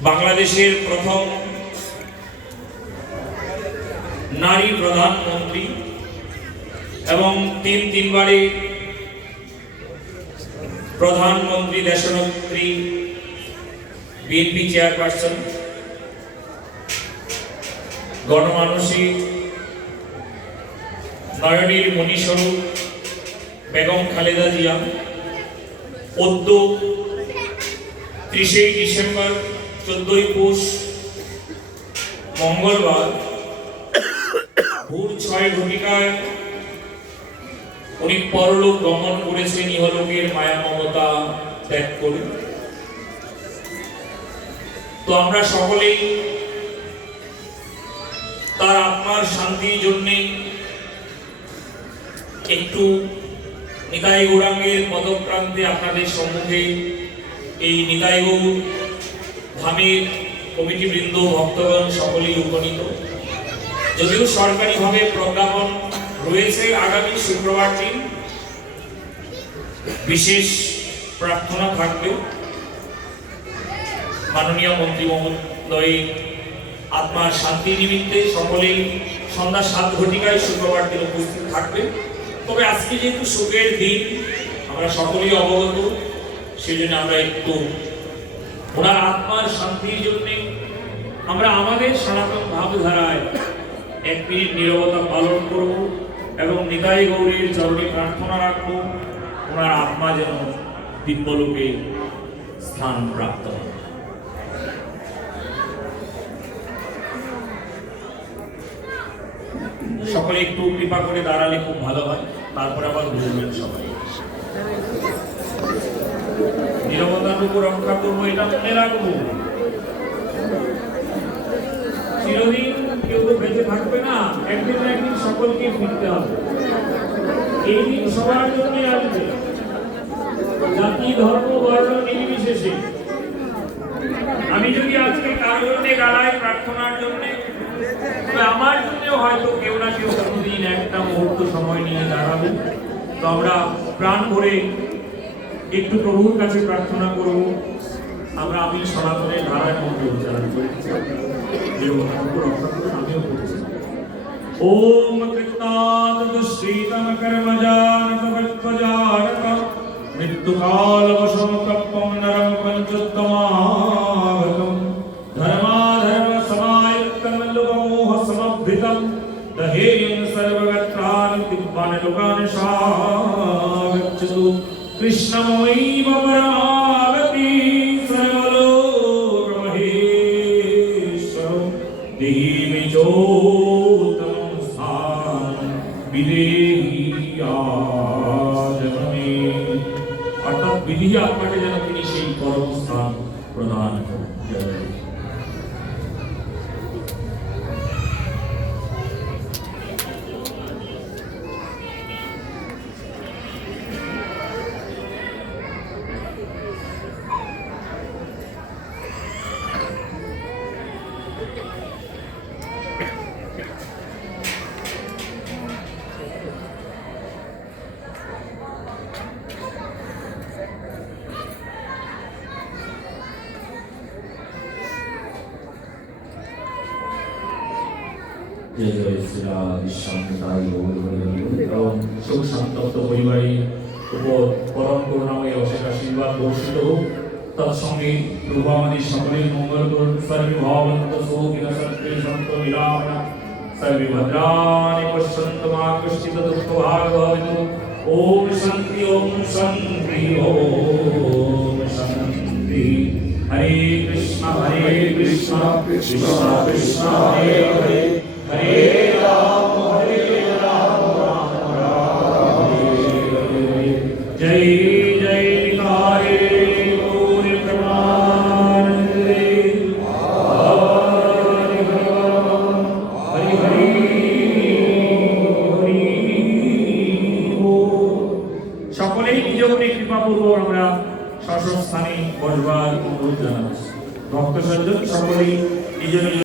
বাংলাদেশের প্রথম নারী প্রধানমন্ত্রী এবং তিন তিনবারে প্রধানমন্ত্রী দেশনেত্রী বিএনপি চেয়ারপারসন গণমানসী নয়নীর মণিস্বরূপ বেগম খালেদা জিয়া পদ্ম ত্রিশে ডিসেম্বর চোদ্দই পৌষ, মঙ্গলবার, ভোর ছয় ঘটিকায় উনি পরলোক গমন করেছেন ইহলোকের মায়া মমতা ত্যাগ করে। তো আমরা সকলেই তার আত্মার শান্তির জন্যে একটু নিতাই গৌরাঙ্গের পদপ্রান্তে আপনাদের সম্মুখে এই নিতাই গৌর ধামের কমিটিবৃন্দ, ভক্তগণ সকলেই উপনীত। যদিও সরকারিভাবে প্রজ্ঞাপন রয়েছে আগামী শুক্রবার দিন, বিশেষ প্রার্থনা থাকবে। মাননীয় মন্ত্রী মহোদয়ের আত্মার শান্তি নিমিত্তে সকলেই সন্ধ্যা সাত ঘটিকায় শুক্রবার দিন উপস্থিত থাকবে। তবে আজকে যেহেতু সুখের দিন, আমরা সকলেই অবগত, সেজন্য আমরা একটু ওনার আত্মার শান্তির জন্য আমরা আমাদের সনাতন ভাবধারায় এক মিনিট নীরবতা পালন করব এবং নিতাই গৌরীর চরণে প্রার্থনা রাখব, ওনার আত্মা যেন দিব্যলোকে স্থান প্রাপ্ত হয়। সকলে একটু কৃপা করে দাঁড়ালে খুব ভালো হয়, তারপরে আবার বুঝবেন সবাই। নিরবতাটুকু রক্ষা করব এটা মনে রাখব চিরদিন কেউ তো বেঁচে থাকবে না, একদিন না একদিন সকলকে ফিরতে হবে। এই দিন সবার জন্য আসবে। জাতি, ধর্ম, বর্ণ, নির্বিশেষে। আমি যদি আজকে কার জন্য দাঁড়াই প্রার্থনার জন্য আমার জন্যও হয়তো কেউ না কেউ কোনোদিন একটা মুহূর্ত সময় নিয়ে দাঁড়াবে। তো আমরা প্রাণ ভরে একটু প্রভুর কাছে প্রার্থনা করব আমরা আমি সনাতনের ধারায় মন্ত্র উচ্চারণ করি আমিও করছি ওম কৃতাত দুশ্রীতম কর্মজানক ভক্তজানক মৃত্যুকাল বশম কপ্পম নরম পঞ্চোত্তমাগতম ধর্মাধর্ম সমায়ুক্তম লোকমোহ সমভৃতম দহেয়ং সর্বগত্রানি দিব্যানি লোকানি সাগচ্ছতু কৃষ্ণময়ৈব পরমাগতি সর্বলোকমহেশ্বরম দেহি চোত্তম স্থান বিদেহী জনমে অর্থাৎ বিধি আপনাকে যেন তিনি সেই পরম স্থান প্রদান করেন। জয়। জয় জয় শ্রীরাম বিশ্বান্তাই এবং শোক সন্তপ্ত পরিবারের উপর পরম করুণাময় অশেষ আশীর্বাদ বর্ষিত হোক তৎসঙ্গে প্রভু আমাদের সকলের মঙ্গল করুন সর্বে ভবন্ত শোকিন সত্রে সন্ত বিরামনা সর্বে ভদ্রাণি পশ্যন্ত মা কশ্চিত দুঃখ ভাগ ভবিতু ওম শান্তি ওম শান্তি ওম শান্তি হরে কৃষ্ণ হরে কৃষ্ণ কৃষ্ণ কৃষ্ণ হরে হরে সকলেই নিজ মনে কৃপাপূর্বক আমরা স্থানে বসবার অনুরোধ জানাচ্ছি। ভক্ত সজ্জন সকলেই নিজ নিজ